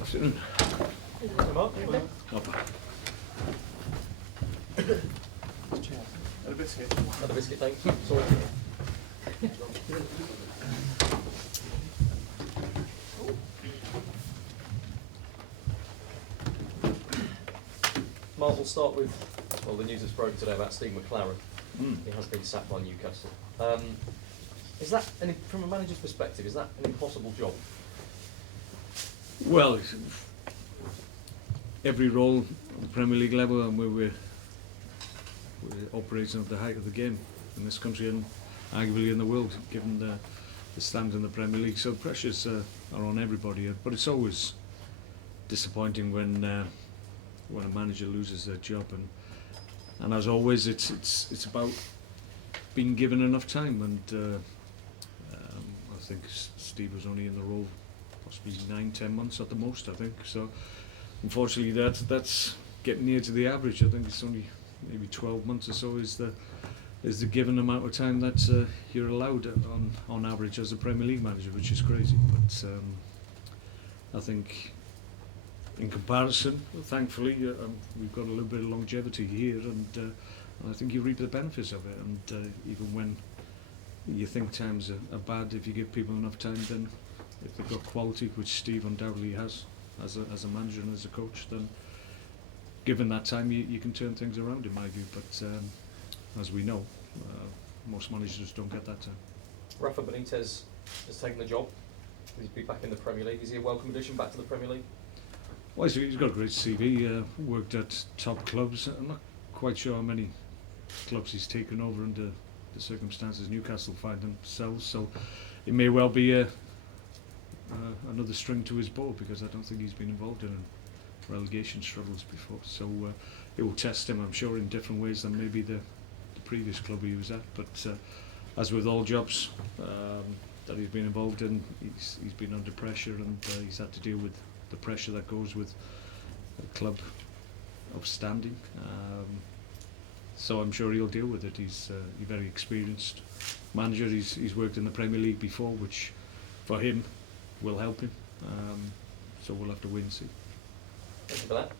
Afternoon. Not bad. And a biscuit. Another biscuit, thanks. Sorry. Mark, we'll start with the news that's broken today about Steve McLaren. He has been sacked by Newcastle. Is that, from a manager's perspective, is that an impossible job? Well, every role at the Premier League level and where we're operating at the height of the game in this country and arguably in the world, given the stand in the Premier League. So the pressures are on everybody, but it's always disappointing when a manager loses their job, and as always, it's about being given enough time. And I think Steve was only in the role possibly 9-10 months at the most, I think. So unfortunately, that's getting near to the average. I think it's only maybe 12 months or so is the given amount of time that you're allowed on average as a Premier League manager, which is crazy. But I think in comparison, thankfully, we've got a little bit of longevity here, and I think you reap the benefits of it. And even when you think times are bad, if you give people enough time, then if they've got quality, which Steve undoubtedly has as a manager and as a coach, then given that time, you can turn things around, in my view. But as we know, most managers don't get that time. Rafa Benitez has taken the job. He's been back in the Premier League. Is he a welcome addition back to the Premier League? Well, he's got a great CV, worked at top clubs. I'm not quite sure how many clubs he's taken over under the circumstances Newcastle find themselves, so it may well be another string to his bow, because I don't think he's been involved in relegation struggles before. So it will test him, I'm sure, in different ways than maybe the previous club he was at. But as with all jobs that he's been involved in, he's been under pressure, and he's had to deal with the pressure that goes with a club of standing. So I'm sure he'll deal with it. He's a very experienced manager. He's worked in the Premier League before, which for him will help him. So we'll have to wait and see. Thank you for that.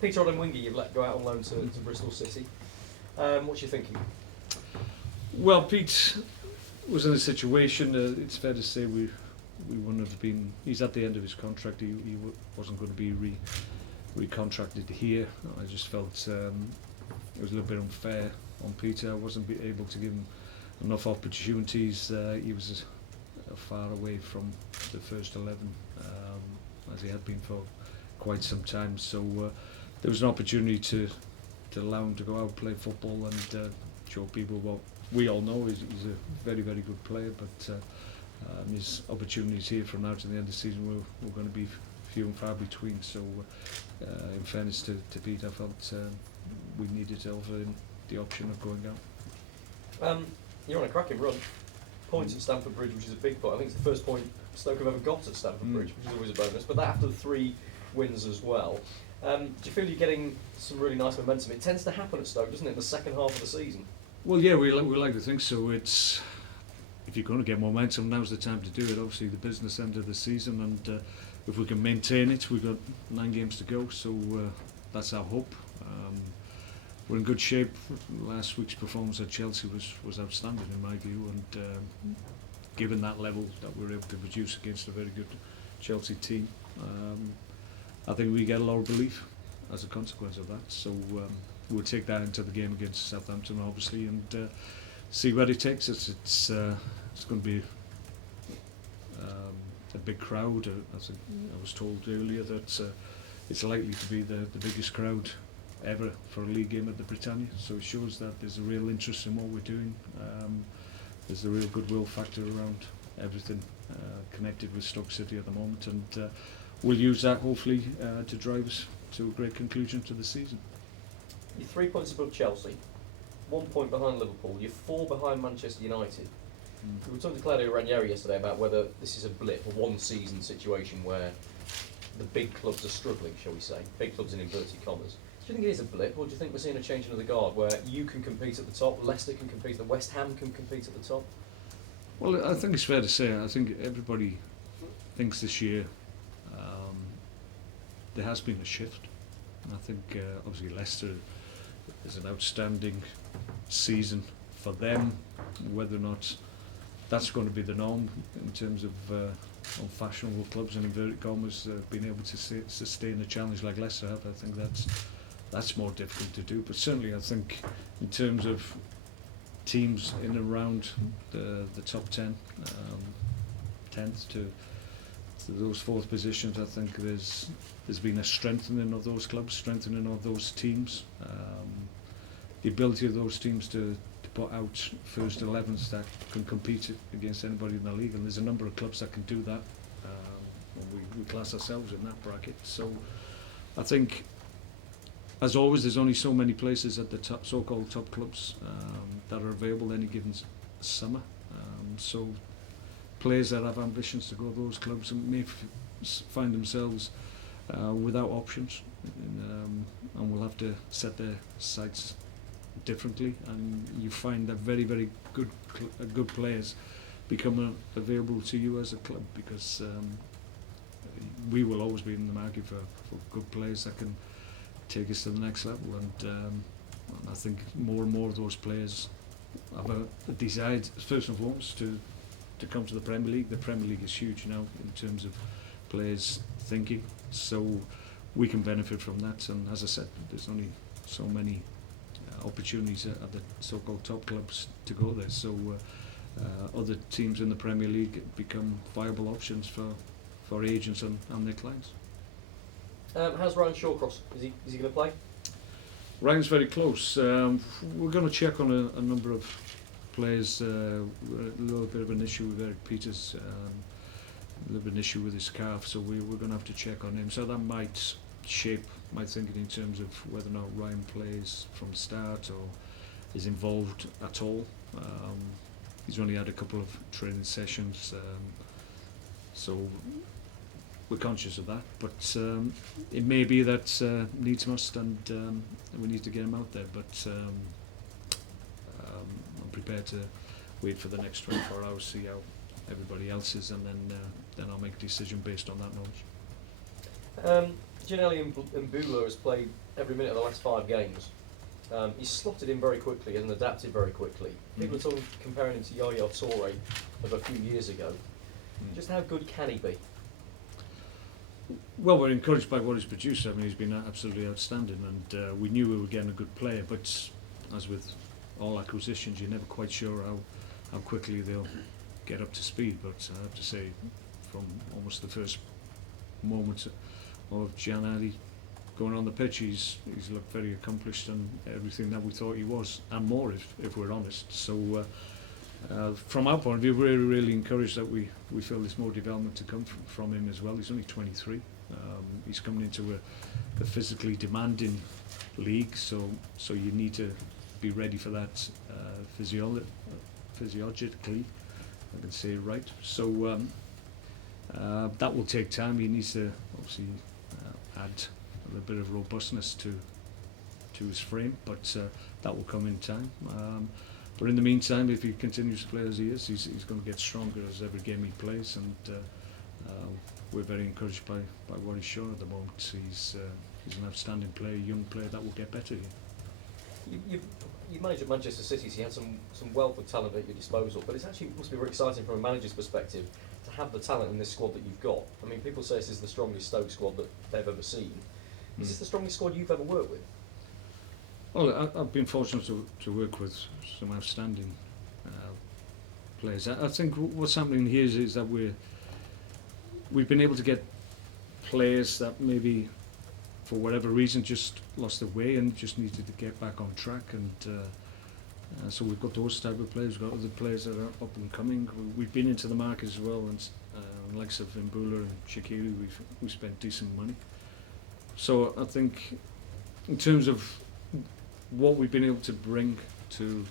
Peter Odemwingie, you've let go out on loan to Bristol City. What's your thinking? Well, Pete was in a situation, it's fair to say we wouldn't have been, he's at the end of his contract, he wasn't going to be recontracted here. I just felt it was a little bit unfair on Peter. I wasn't able to give him enough opportunities. He was far away from the first 11, as he had been for quite some time. So there was an opportunity to allow him to go out, play football, and show people what we all know. He's a very, very good player, but his opportunities here from now to the end of the season were going to be few and far between. So in fairness to Pete, I felt we needed to offer him the option of going out. You're on a cracking run. Points at Stamford Bridge, which is a big point. I think it's the first point Stoke have ever got at Stamford Bridge, which is always a bonus. But that after the 3 wins as well. Do you feel you're getting some really nice momentum? It tends to happen at Stoke, doesn't it, in the second half of the season? Well, yeah, we like to think so. It's, if you're going to get momentum, now's the time to do it. Obviously, the business end of the season, and if we can maintain it, we've got 9 games to go, so that's our hope. We're in good shape. Last week's performance at Chelsea was outstanding in my view, and given that level that we were able to produce against a very good Chelsea team, I think we get a lot of belief as a consequence of that. So we'll take that into the game against Southampton, obviously, and see where it takes us. It's going to be a big crowd. I was told earlier that it's likely to be the biggest crowd ever for a league game at the Britannia, so it shows that there's a real interest in what we're doing. There's a real goodwill factor around everything connected with Stoke City at the moment, and we'll use that hopefully to drive us to a great conclusion to the season. You're 3 points above Chelsea, 1 point behind Liverpool, you're 4 behind Manchester United. We were talking to Claudio Ranieri yesterday about whether this is a blip, a one-season situation where the big clubs are struggling, shall we say, big clubs in inverted commas. Do you think it is a blip, or do you think we're seeing a change of the guard where you can compete at the top, Leicester can compete, the West Ham can compete at the top? Well, I think it's fair to say, I think everybody thinks this year um, there has been a shift. And I think obviously Leicester is an outstanding season for them. Whether or not that's going to be the norm in terms of unfashionable clubs and inverted commas being able to sustain a challenge like Leicester have, I think that's more difficult to do. But certainly I think in terms of teams in and around the top 10, 10th to those fourth positions, I think there's been a strengthening of those clubs, strengthening of those teams, the ability of those teams to put out first 11s that can compete against anybody in the league, and there's a number of clubs that can do that. We class ourselves in that bracket, so I think as always there's only so many places at the top, so-called top clubs that are available any given summer, so players that have ambitions to go to those clubs may find themselves without options, and will have to set their sights differently, and you find that very, very good players become available to you as a club, because we will always be in the market for good players that can take us to the next level, and I think more and more of those players have a desire, first and foremost, to come to the Premier League. The Premier League is huge now in terms of players thinking, so we can benefit from that, and as I said, there's only so many opportunities at the so-called top clubs to go there, so other teams in the Premier League become viable options for agents and their clients. How's Ryan Shawcross? Is he going to play? Ryan's very close. We're going to check on a number of players. A little bit of an issue with Eric Peters, a little bit of an issue with his calf, so we're going to have to check on him. So that might shape my thinking in terms of whether or not Ryan plays from the start or is involved at all. He's only had a couple of training sessions, so we're conscious of that, but it may be that needs must, and we need to get him out there, but I'm prepared to wait for the next 24 hours, see how everybody else is, and then I'll make a decision based on that knowledge. Ginelli Mbula has played every minute of the last 5 games. He's slotted in very quickly and adapted very quickly. People are comparing him to Yaya Toure of a few years ago. Just how good can he be? Well, we're encouraged by what he's produced. I mean, he's been absolutely outstanding, and we knew we were getting a good player, but as with all acquisitions, you're never quite sure how quickly they'll get up to speed. But I have to say, from almost the first moment of Gianni going on the pitch, he's looked very accomplished and everything that we thought he was, and more, if we're honest. So from our point of view, we're really encouraged that we feel there's more development to come from him as well. He's only 23. He's coming into a physically demanding league, so you need to be ready for that physiologically, I can say it right. So that will take time. He needs to obviously add a little bit of robustness to his frame, but that will come in time. But in the meantime, if he continues to play as he is, he's going to get stronger as every game he plays, and we're very encouraged by what he's shown at the moment. He's an outstanding player, young player that will get better here. You've managed at Manchester City, so you had some wealth of talent at your disposal, but it must be very exciting from a manager's perspective to have the talent in this squad that you've got. I mean, people say this is the strongest Stoke squad that they've ever seen. Is this the strongest squad you've ever worked with? Well, I've been fortunate to work with some outstanding players. I think what's happening here is that we've been able to get players that maybe for whatever reason just lost their way and just needed to get back on track, and so we've got those type of players. We've got other players that are up and coming. We've been into the market as well, and likes of Mbula and Shaqiri, we've spent decent money. So I think in terms of what we've been able to bring to,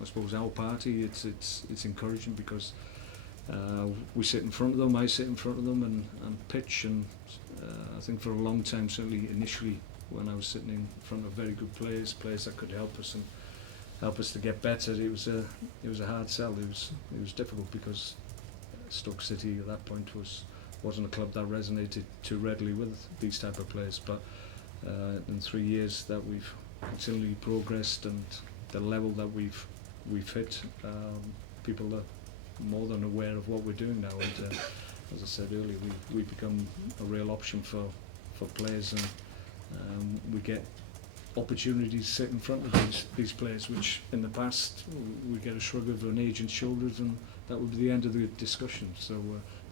I suppose, our party, it's encouraging, because we sit in front of them, I sit in front of them and pitch, and I think for a long time, certainly initially when I was sitting in front of very good players that could help us, and help us to get better. It was a hard sell. It was difficult because Stoke City at that point wasn't a club that resonated too readily with these type of players. But in 3 years that we've continually progressed, and the level that we've hit, people are more than aware of what we're doing now. And as I said earlier, we've become a real option for players, and we get opportunities sit in front of these players, which in the past we get a shrug of an agent's shoulders and that would be the end of the discussion. So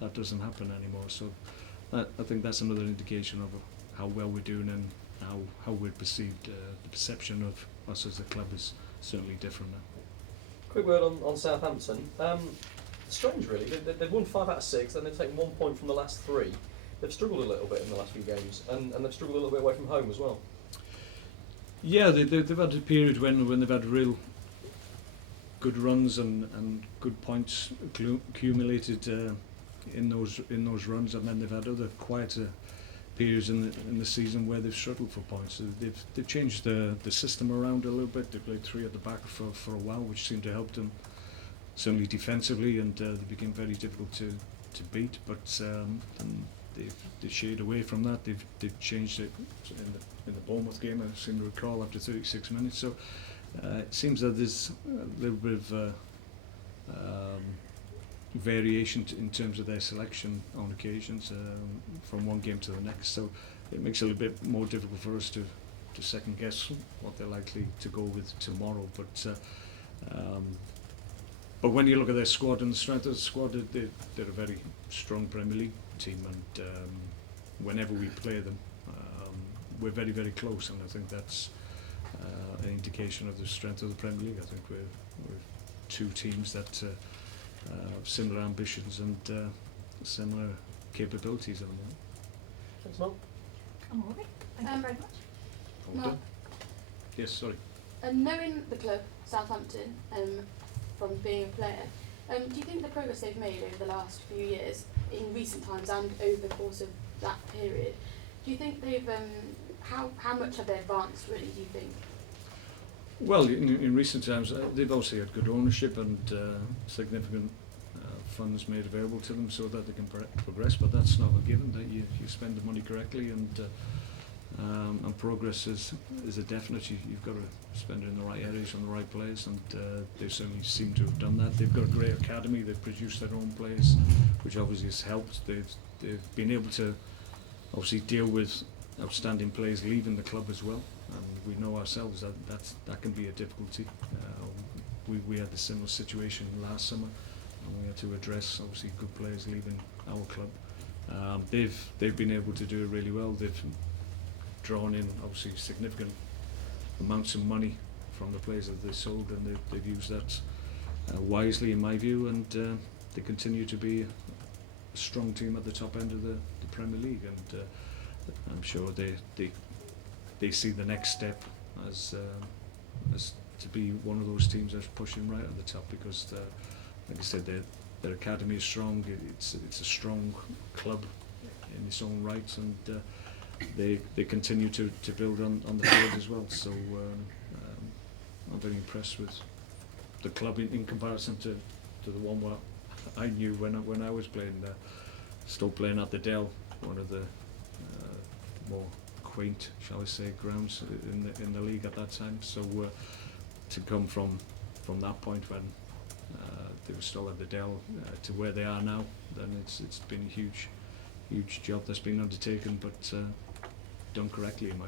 that doesn't happen anymore. So I think that's another indication of how well we're doing and how we're perceived. The perception of us as a club is certainly different now. Quick word on Southampton. Strange really, they've won 5 out of 6, then they've taken 1 point from the last 3. They've struggled a little bit in the last few games, and they've struggled a little bit away from home as well. Yeah, they've had a period when they've had real good runs and good points accumulated in those runs, and then they've had other quieter periods in the season where they've struggled for points. So they've changed the system around a little bit. They played 3 at the back for a while, which seemed to help them certainly defensively, and they became very difficult to beat. But they've shied away from that. They've changed it in the Bournemouth game, I seem to recall, after 36 minutes. So it seems that there's a little bit of variation in terms of their selection on occasions from one game to the next. So it makes it a little bit more difficult for us to second guess what they're likely to go with tomorrow. But when you look at their squad and the strength of the squad, they're a very strong Premier League team, and whenever we play them, we're very, very close, and I think that's an indication of the strength of the Premier League. I think we're 2 teams that have similar ambitions and similar capabilities at the moment. Thanks, Mark. I'm all right. Thank you very much. All Mark. done? Yes, sorry. Knowing the club, Southampton, from being a player, do you think the progress they've made over the last few years, in recent times and over the course of that period, do you think they've, how much have they advanced, really, do you think? Well, in recent times, they've obviously had good ownership and significant funds made available to them so that they can progress, but that's not a given, that you spend the money correctly, and progress is a definite. You've got to spend it in the right areas on the right players, and they certainly seem to have done that. They've got a great academy. They've produced their own players, which obviously has helped. They've been able to obviously deal with outstanding players leaving the club as well, and we know ourselves that can be a difficulty. We had a similar situation last summer, and we had to address obviously good players leaving our club. They've been able to do it really well. They've drawn in obviously significant amounts of money from the players that they sold, and they've used that wisely, in my view, and they continue to be a strong team at the top end of the Premier League, and I'm sure they see the next step as to be one of those teams that's pushing right at the top, because like I said, their academy is strong. It's a strong club in its own right, and they continue to build on the field as well. So I'm very impressed with the club in comparison to the one where I knew when I was playing there. Still playing at the Dell, one of the more quaint, shall I say, grounds in the league at that time. So to come from that point when they were still at the Dell to where they are now, then it's been a huge job that's been undertaken, but done correctly in my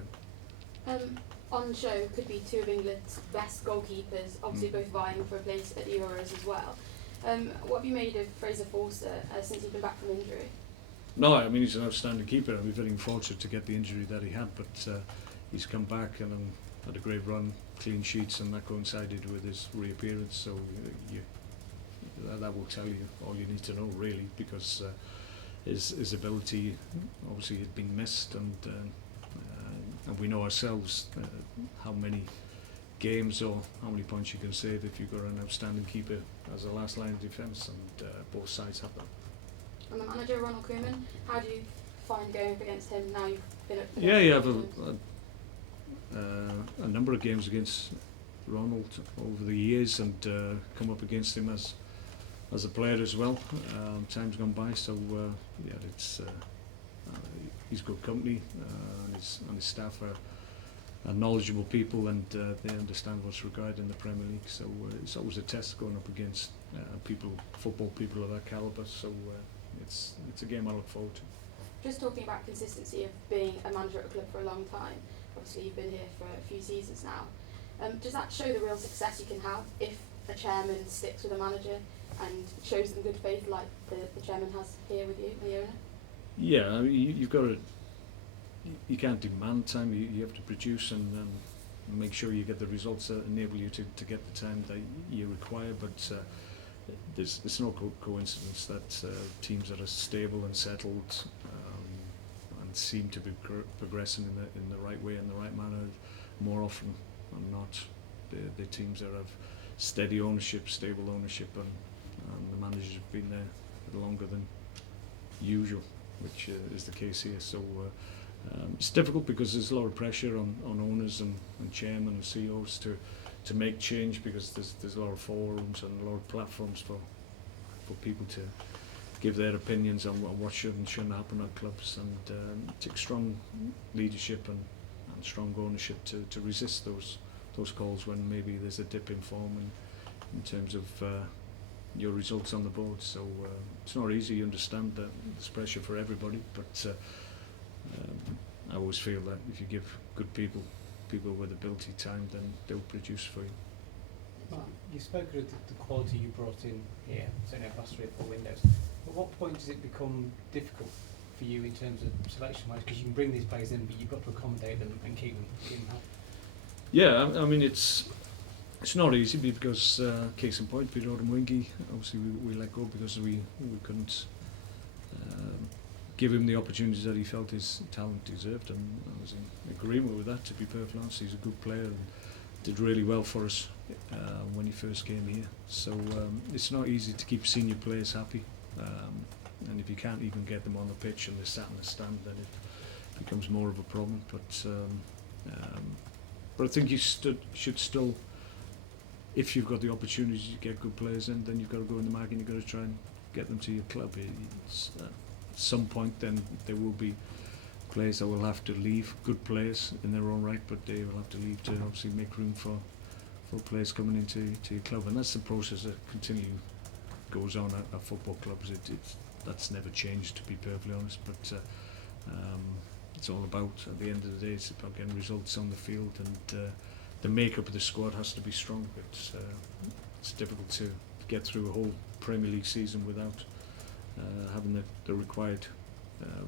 opinion. On show could be 2 of England's best goalkeepers, obviously both vying for a place at the Euros as well. What have you made of Fraser Forster since he's been back from injury? No, I mean, he's an outstanding keeper, and we're very fortunate to get the injury that he had, but he's come back and had a great run, clean sheets, and that coincided with his reappearance, so that will tell you all you need to know, really, because his ability obviously had been missed, and we know ourselves how many games or how many points you can save if you've got an outstanding keeper as a last line of defence, and both sides have that. And the manager, Ronald Koeman, how do you find going up against him now you've been at the Yeah, you have a number of games against Ronald over the years and come up against him as a player as well. Time's gone by, so yeah, it's he's good company, and his staff are knowledgeable people, and they understand what's required in the Premier League. So it's always a test going up against football people of that calibre. So it's a game I look forward to. Just talking about consistency of being a manager at a club for a long time, obviously you've been here for a few seasons now, does that show the real success you can have if a chairman sticks with a manager and shows them good faith like the chairman has here with you, the owner? Yeah, I mean, you've got to, you can't demand time, you have to produce and make sure you get the results that enable you to get the time that you require, but it's no coincidence that teams that are stable and settled and seem to be progressing in the right way, in the right manner, more often than not, the teams that have steady ownership, stable ownership, and the managers have been there longer than usual, which is the case here. So it's difficult because there's a lot of pressure on owners and chairmen and CEOs to make change, because there's a lot of forums and a lot of platforms for people to give their opinions on what should and shouldn't happen at clubs, and it takes strong leadership and strong ownership to resist those calls when maybe there's a dip in form in terms of your results on the board. So it's not easy. You understand that there's pressure for everybody, but I always feel that if you give good people with ability time, then they'll produce for you. Mark, you spoke of the quality you brought in here, certainly over the last 3 or 4 windows. At what point does it become difficult for you in terms of selection-wise? Because you can bring these players in, but you've got to accommodate them and keep them happy. Yeah, I mean it's not easy, because case in point, Peter Odemwingie, obviously we let go because we couldn't give him the opportunities that he felt his talent deserved, and I was in agreement with that, to be perfectly honest. He's a good player and did really well for us when he first came here. So it's not easy to keep senior players happy, and if you can't even get them on the pitch and they're sat in the stand, then it becomes more of a problem. But I think you should still, if you've got the opportunity to get good players in, then you've got to go in the market and you've got to try and get them to your club. At some point then there will be players that will have to leave, good players in their own right, but they will have to leave to obviously make room for players coming into your club, and that's the process that continually goes on at football clubs. That's never changed, to be perfectly honest, but it's all about, at the end of the day, it's about getting results on the field, and the makeup of the squad has to be strong. It's difficult to get through a whole Premier League season without having the required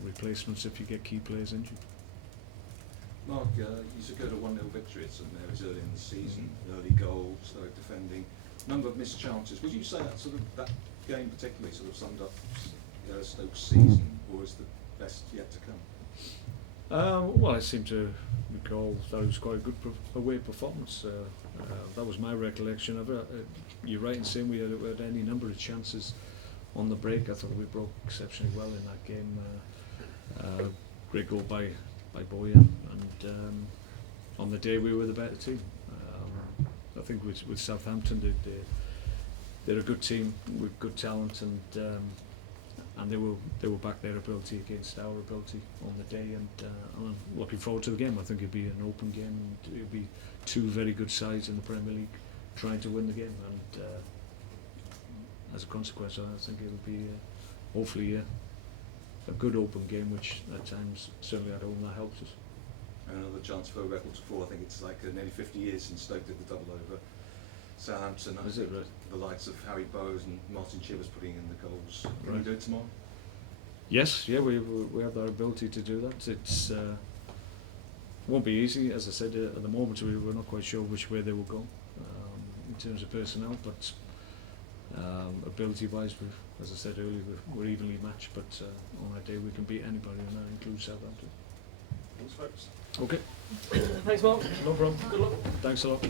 replacements if you get key players injured. Mark, you secured a 1-0 victory at St Mary's early in the season, early goal, Stoke defending, number of missed chances. Would you say that game particularly sort of summed up Stoke's season, or is the best yet to come? Well, I seem to recall that it was quite a good away performance. That was my recollection of it. You're right in saying we had any number of chances on the break. I thought we broke exceptionally well in that game. Great goal by Boya, and on the day we were the better team. I think with Southampton, they're a good team with good talent, and they will back their ability against our ability on the day, and I'm looking forward to the game. I think it'll be an open game, and it'll be two very good sides in the Premier League trying to win the game, and as a consequence, I think it'll be hopefully a good open game, which at times, certainly at home, that helps us. Another chance for a record to fall. I think it's like nearly 50 years since Stoke did the double over Southampton. Is it right? The likes of Harry Bowes and Martin Chivers putting in the goals. Can we Right. do it tomorrow? Yes, yeah, we have that ability to do that. It's won't be easy, as I said. At the moment, we're not quite sure which way they will go in terms of personnel, but ability-wise, as I said earlier, we're evenly matched. But on that day, we can beat anybody, and that includes Southampton. Thanks, folks. Okay, Thanks, Mark. no problem. Good luck. Thanks a lot.